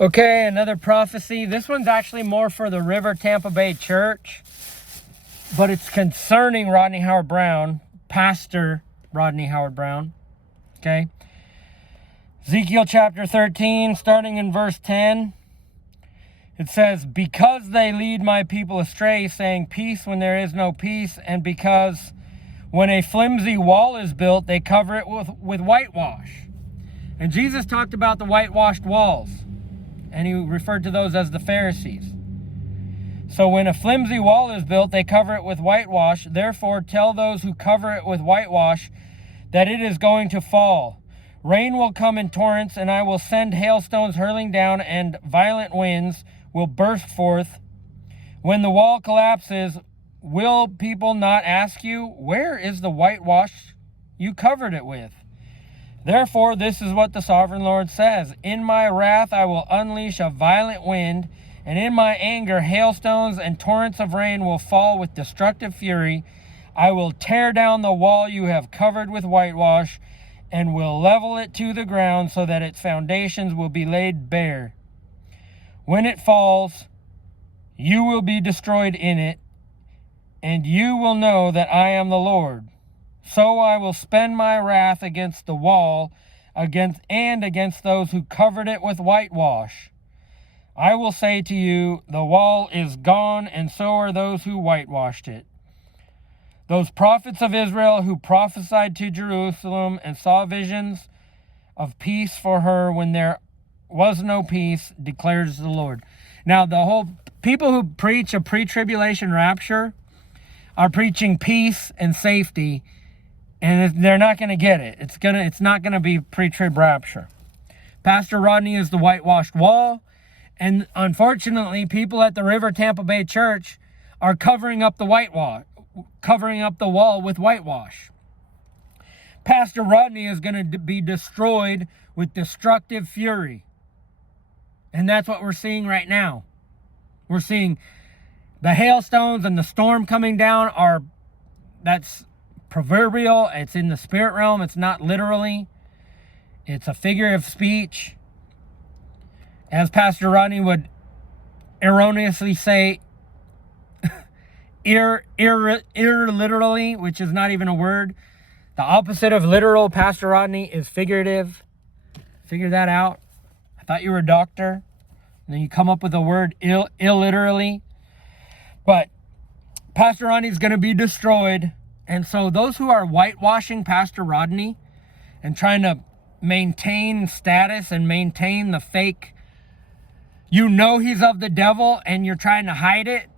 Okay, another prophecy. This one's actually more for the River Tampa Bay Church, but it's concerning Rodney Howard-Browne, Pastor Rodney Howard-Browne. Okay. Ezekiel chapter 13, starting in verse 10. It says, "Because they lead my people astray, saying peace when there is no peace, and because when a flimsy wall is built, they cover it with whitewash." And Jesus talked about the whitewashed walls, and he referred to those as the Pharisees. So when a flimsy wall is built, they cover it with whitewash. Therefore, tell those who cover it with whitewash that it is going to fall. Rain will come in torrents, and I will send hailstones hurling down, and violent winds will burst forth. When the wall collapses, will people not ask you, where is the whitewash you covered it with? Therefore, this is what the sovereign Lord says. In my wrath, I will unleash a violent wind, and in my anger, hailstones and torrents of rain will fall with destructive fury. I will tear down the wall you have covered with whitewash, and will level it to the ground so that its foundations will be laid bare. When it falls, you will be destroyed in it, and you will know that I am the Lord. So I will spend my wrath against the wall, against those who covered it with whitewash. I will say to you, the wall is gone, and so are those who whitewashed it. Those prophets of Israel who prophesied to Jerusalem and saw visions of peace for her when there was no peace, declares the Lord. Now, the whole people who preach a pre-tribulation rapture are preaching peace and safety, and they're not going to get it. It's not going to be pre-trib rapture. Pastor Rodney is the whitewashed wall, and unfortunately, people at the River Tampa Bay Church are covering up the wall with whitewash. Pastor Rodney is going to be destroyed with destructive fury. And that's what we're seeing right now. We're seeing the hailstones and the storm coming down that's proverbial. It's in the spirit realm. It's not literally. It's a figure of speech. As Pastor Rodney would erroneously say, literally, which is not even a word. The opposite of literal, Pastor Rodney, is figurative. Figure that out. I thought you were a doctor. And then you come up with the word illiterally. But Pastor Rodney is going to be destroyed. And so those who are whitewashing Pastor Rodney and trying to maintain status and maintain the fake, he's of the devil and you're trying to hide it.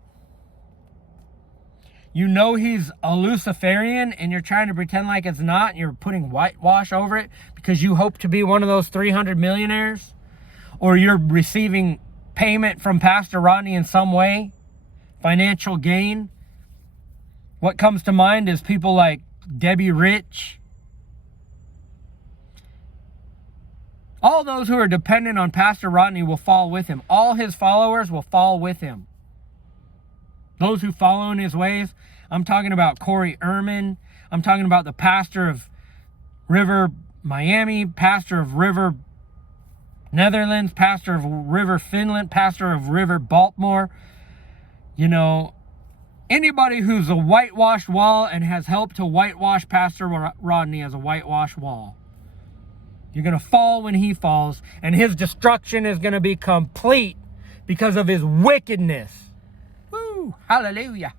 He's a Luciferian and you're trying to pretend like it's not, and you're putting whitewash over it because you hope to be one of those 300 millionaires, or you're receiving payment from Pastor Rodney in some way, financial gain. What comes to mind is people like Debbie Rich. All those who are dependent on Pastor Rodney will fall with him. All his followers will fall with him. Those who follow in his ways. I'm talking about Corey Ehrman. I'm talking about the pastor of River Miami, pastor of River Netherlands, pastor of River Finland, pastor of River Baltimore. Anybody who's a whitewashed wall and has helped to whitewash Pastor Rodney as a whitewashed wall. You're going to fall when he falls, and his destruction is going to be complete because of his wickedness. Woo! Hallelujah.